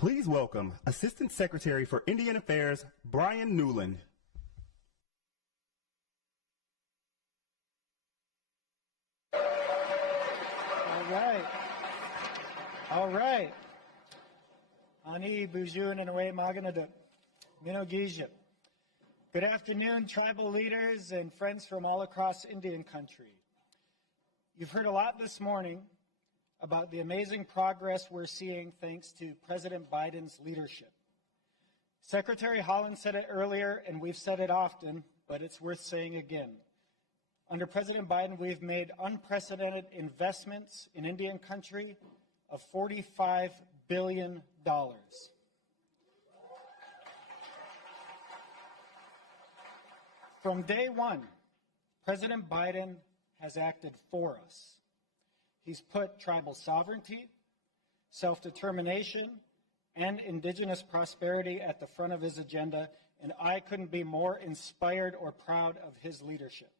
Please welcome Assistant Secretary for Indian Affairs, Brian Newland. All right. Ani Bujun and away Maganada. Minogija. Good afternoon, tribal leaders and friends from all across Indian country. You've heard a lot this morning about the amazing progress we're seeing thanks to President Biden's leadership. Secretary Holland said it earlier, and we've said it often, but it's worth saying again. Under President Biden, we've made unprecedented investments in Indian country of $45 billion. From day one, President Biden has acted for us. He's put tribal sovereignty, self-determination, and indigenous prosperity at the front of his agenda, and I couldn't be more inspired or proud of his leadership.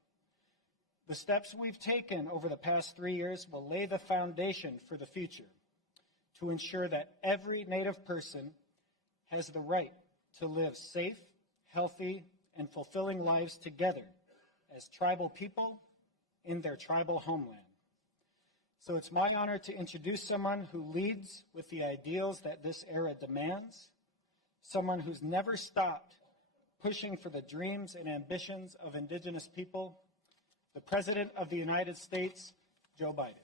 The steps we've taken over the past 3 years will lay the foundation for the future to ensure that every Native person has the right to live safe, healthy, and fulfilling lives together as tribal people in their tribal homeland. So it's my honor to introduce someone who leads with the ideals that this era demands, someone who's never stopped pushing for the dreams and ambitions of Indigenous people, the President of the United States, Joe Biden.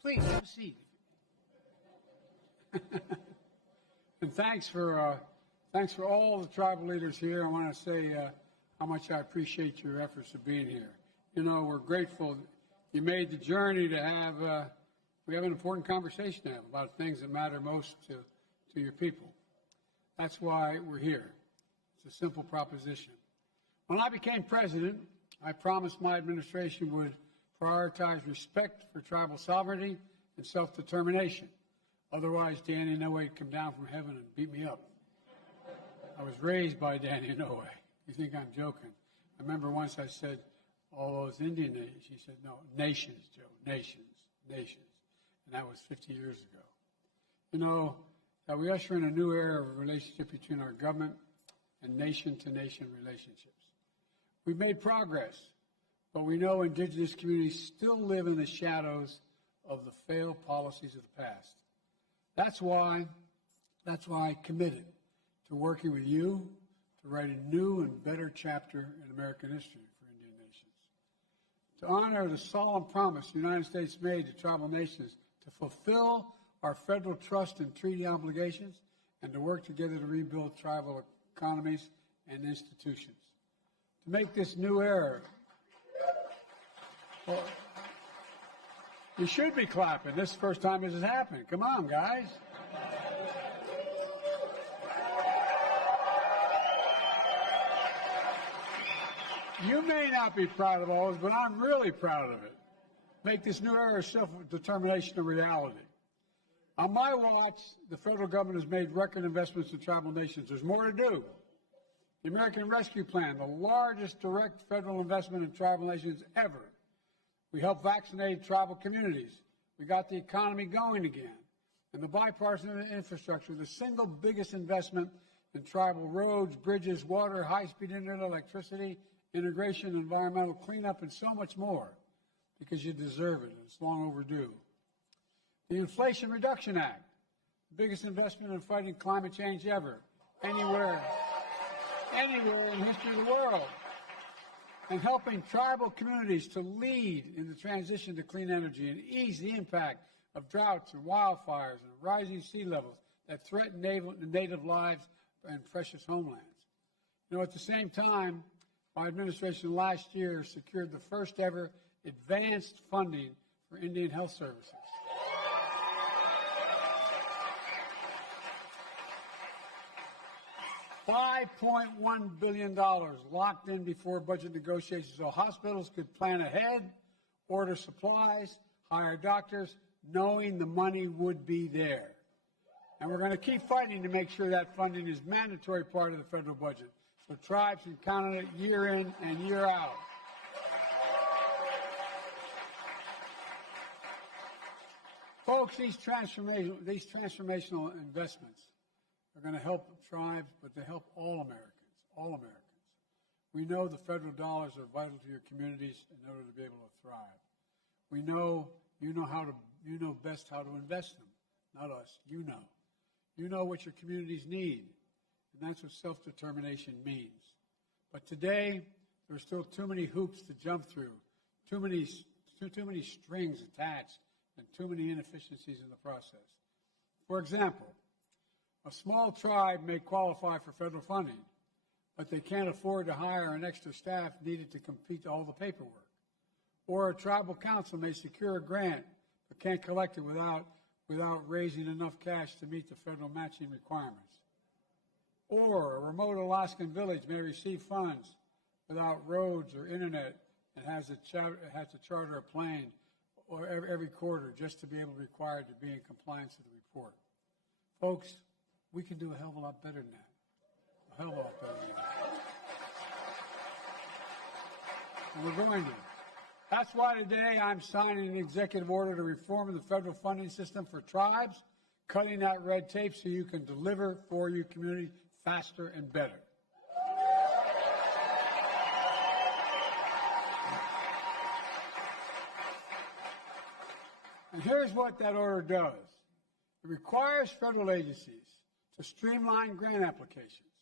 Please have a seat. And thanks for all the tribal leaders here. I want to say how much I appreciate your efforts of being here. You know, we're grateful you made the journey to have. We have an important conversation to have about things that matter most to your people. That's why we're here. It's a simple proposition. When I became president, I promised my administration would prioritize respect for tribal sovereignty and self-determination. Otherwise, Danny Inouye would come down from heaven and beat me up. I was raised by Danny Inouye. You think I'm joking? I remember once I said, all those Indian nations. He said, no, nations, Joe, nations, nations. And that was 50 years ago. You know, that we usher in a new era of a relationship between our government and nation-to-nation relationships. We've made progress, but we know Indigenous communities still live in the shadows of the failed policies of the past. That's why I committed to working with you to write a new and better chapter in American history for Indian nations. To honor the solemn promise the United States made to tribal nations to fulfill our federal trust and treaty obligations and to work together to rebuild tribal economies and institutions. To make this new era. Well, you should be clapping. This is the first time this has happened. Come on, guys. You may not be proud of all this, but I'm really proud of it. Make this new era of self-determination a reality. On my watch, the federal government has made record investments in tribal nations. There's more to do. The American Rescue Plan, the largest direct federal investment in tribal nations ever. We helped vaccinate tribal communities. We got the economy going again. And the bipartisan infrastructure, the single biggest investment in tribal roads, bridges, water, high-speed internet, electricity, integration, environmental cleanup, and so much more, because you deserve it, and it's long overdue. The Inflation Reduction Act, the biggest investment in fighting climate change ever, anywhere in the history of the world, and helping tribal communities to lead in the transition to clean energy and ease the impact of droughts and wildfires and rising sea levels that threaten native lives and precious homelands. You know, at the same time, my administration last year secured the first ever advanced funding for Indian health services. $5.1 billion locked in before budget negotiations so hospitals could plan ahead, order supplies, hire doctors, knowing the money would be there. And we're going to keep fighting to make sure that funding is a mandatory part of the federal budget, so tribes can count on it year in and year out. Folks, these transformational investments are going to help tribes, but they help all Americans, all Americans. We know the federal dollars are vital to your communities in order to be able to thrive. We know you know best how to invest them, not us. You know. You know what your communities need, and that's what self-determination means. But today, there are still too many hoops to jump through, too many strings attached, and too many inefficiencies in the process. For example, a small tribe may qualify for federal funding, but they can't afford to hire an extra staff needed to complete all the paperwork. Or a tribal council may secure a grant, but can't collect it without raising enough cash to meet the federal matching requirements. Or a remote Alaskan village may receive funds without roads or internet and has to charter a plane or every quarter just to be able to required to be in compliance with the report. Folks, we can do a hell of a lot better than that. A hell of a lot better than that. And we're going to. That's why today I'm signing an executive order to reform the federal funding system for tribes, cutting out red tape so you can deliver for your community faster and better. And here's what that order does. It requires federal agencies to streamline grant applications,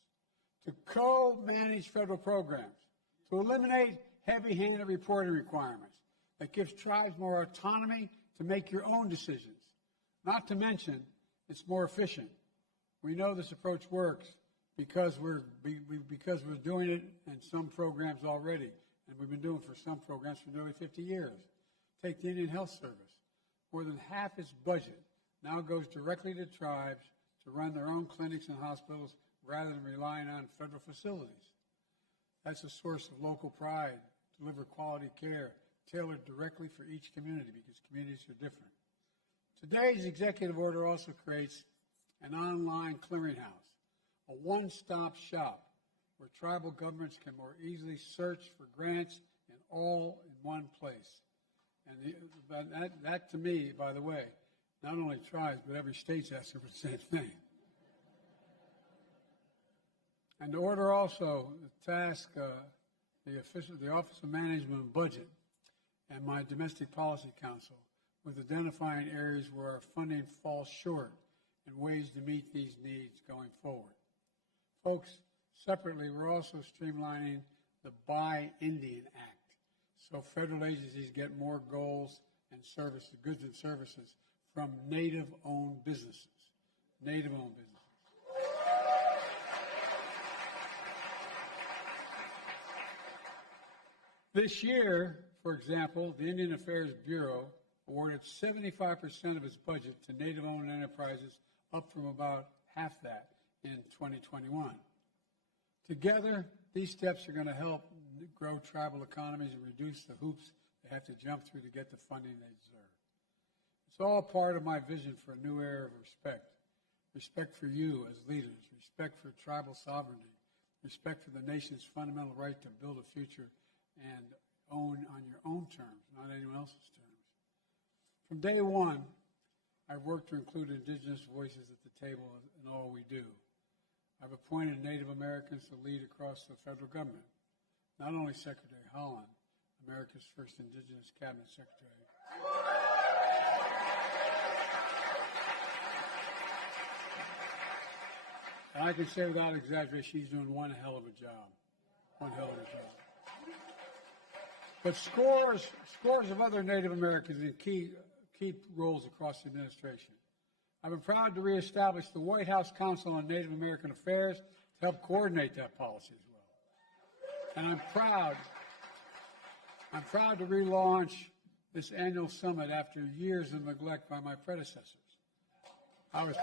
to co-manage federal programs, to eliminate heavy-handed reporting requirements that gives tribes more autonomy to make your own decisions. Not to mention, it's more efficient. We know this approach works because we're doing it in some programs already, and we've been doing it for some programs for nearly 50 years. Take the Indian Health Service. More than half its budget now goes directly to tribes to run their own clinics and hospitals rather than relying on federal facilities. That's a source of local pride, deliver quality care tailored directly for each community because communities are different. Today's executive order also creates an online clearinghouse, a one-stop shop where tribal governments can more easily search for grants and all in one place. And that to me, by the way, not only tribes, but every state's asking for the same thing. And the order also tasks the Office of Management and Budget and my Domestic Policy Council with identifying areas where our funding falls short and ways to meet these needs going forward. Folks, separately, we're also streamlining the Buy Indian Act so federal agencies get more goals and services, goods and services from Native-owned businesses. Native-owned businesses. This year, for example, the Indian Affairs Bureau awarded 75% of its budget to Native-owned enterprises, up from about half that in 2021. Together, these steps are going to help grow tribal economies and reduce the hoops they have to jump through to get the funding they deserve. It's all part of my vision for a new era of respect. Respect for you as leaders, respect for tribal sovereignty, respect for the nation's fundamental right to build a future and own on your own terms, not anyone else's terms. From day one, I've worked to include indigenous voices at the table in all we do. I've appointed Native Americans to lead across the federal government. Not only Secretary Holland, America's first Indigenous Cabinet Secretary. And I can say without exaggeration, she's doing one hell of a job. One hell of a job. But scores of other Native Americans in key roles across the administration. I've been proud to reestablish the White House Council on Native American Affairs to help coordinate that policy as well. And I'm proud to relaunch this annual summit after years of neglect by my predecessors. I was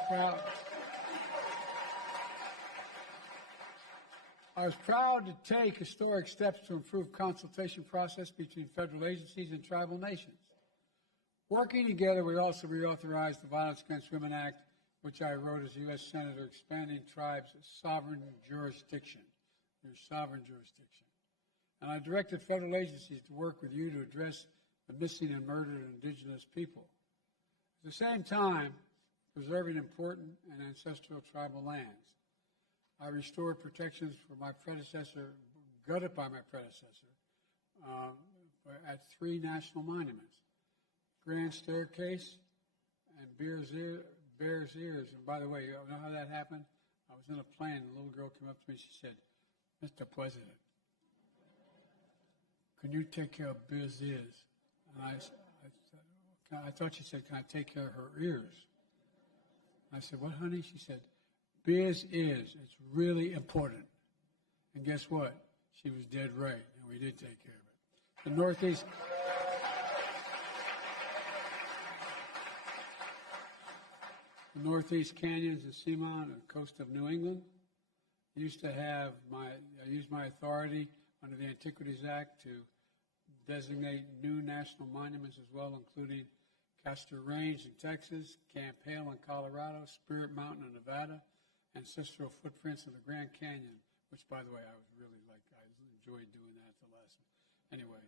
proud to take historic steps to improve consultation process between federal agencies and tribal nations. Working together, we also reauthorized the Violence Against Women Act, which I wrote as U.S. Senator, expanding tribes' sovereign jurisdiction, their sovereign jurisdiction. And I directed federal agencies to work with you to address the missing and murdered indigenous people. At the same time, preserving important and ancestral tribal lands. I restored protections for my predecessor, gutted by my predecessor, at 3 national monuments. Grand Staircase and Bears Ears. And by the way, you know how that happened? I was in a plane, and a little girl came up to me, she said, "Mr. President, can you take care of Bears Ears?" And I thought she said, "Can I take care of her ears?" I said, "What, honey?" She said, "Bears Ears, it's really important." And guess what? She was dead right, and we did take care of it. The Northeast Canyons of Seamount on the coast of New England. I used my authority under the Antiquities Act to designate new national monuments as well, including Castor Range in Texas, Camp Hale in Colorado, Spirit Mountain in Nevada, ancestral footprints of the Grand Canyon, which, by the way, I enjoyed doing that at the last one. Anyway,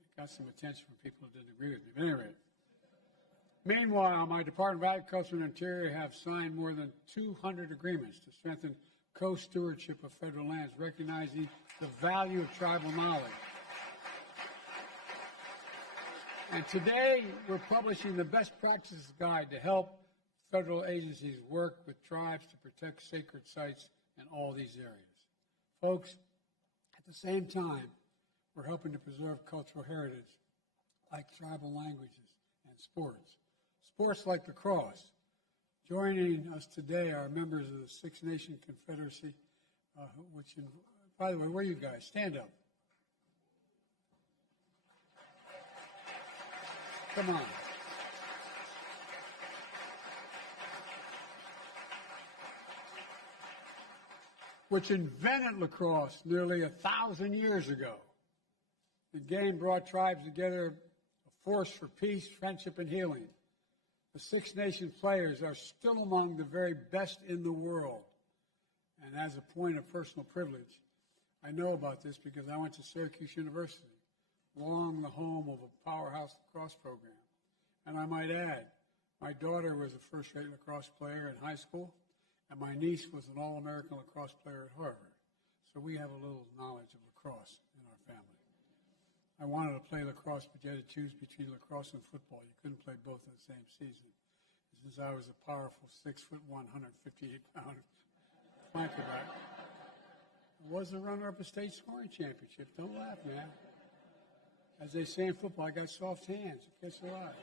it got some attention from people who didn't agree with me. But anyway, meanwhile, my Department of Agriculture and Interior have signed more than 200 agreements to strengthen co-stewardship of federal lands, recognizing the value of tribal knowledge. And today, we're publishing the Best Practices Guide to help federal agencies work with tribes to protect sacred sites in all these areas. Folks, at the same time, we're helping to preserve cultural heritage like tribal languages and sports. Sports like lacrosse. Joining us today are members of the Six Nation Confederacy, by the way, where are you guys? Stand up. Come on. Which invented lacrosse nearly 1,000 years ago. The game brought tribes together, a force for peace, friendship, and healing. The Six Nation players are still among the very best in the world. And as a point of personal privilege, I know about this because I went to Syracuse University, long the home of a powerhouse lacrosse program. And I might add, my daughter was a first-rate lacrosse player in high school, and my niece was an All-American lacrosse player at Harvard. So we have a little knowledge of lacrosse in our family. I wanted to play lacrosse, but you had to choose between lacrosse and football. You couldn't play both in the same season. Since I was a powerful 6'1", 158-pound flanker back, I was the runner-up of state scoring championship. Don't laugh, man. As they say in football, I got soft hands. It gets a lot.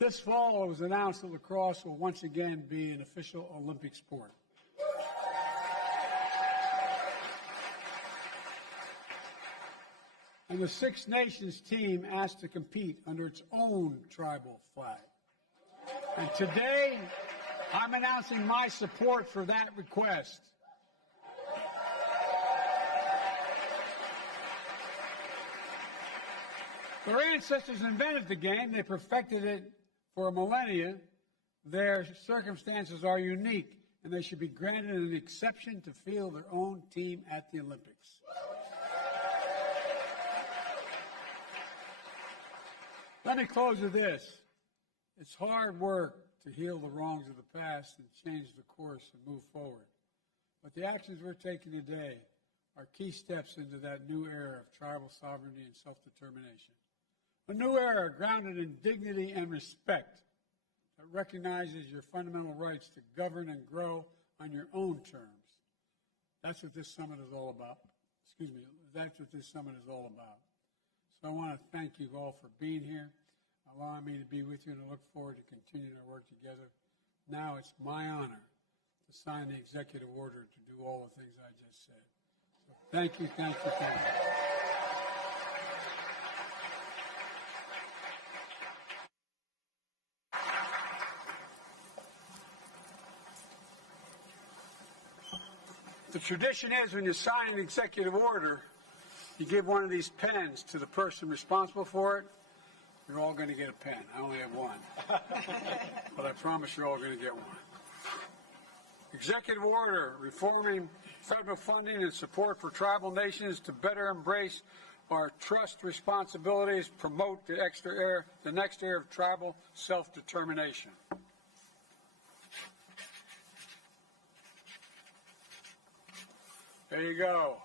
This fall, it was announced that lacrosse will once again be an official Olympic sport. And the Six Nations team asked to compete under its own tribal flag. And today, I'm announcing my support for that request. Their ancestors invented the game. They perfected it for millennia. Their circumstances are unique, and they should be granted an exception to field their own team at the Olympics. Let me close with this. It's hard work to heal the wrongs of the past and change the course and move forward. But the actions we're taking today are key steps into that new era of tribal sovereignty and self-determination. A new era grounded in dignity and respect that recognizes your fundamental rights to govern and grow on your own terms. That's what this summit is all about. That's what this summit is all about. So I want to thank you all for being here, allowing me to be with you, and I look forward to continuing our work together. Now it's my honor to sign the executive order to do all the things I just said. So thank you, thank you, thank you. The tradition is when you sign an executive order, you give one of these pens to the person responsible for it, you're all going to get a pen. I only have one. But I promise you're all going to get one. Executive order reforming federal funding and support for tribal nations to better embrace our trust responsibilities, promote the next era of tribal self-determination. There you go.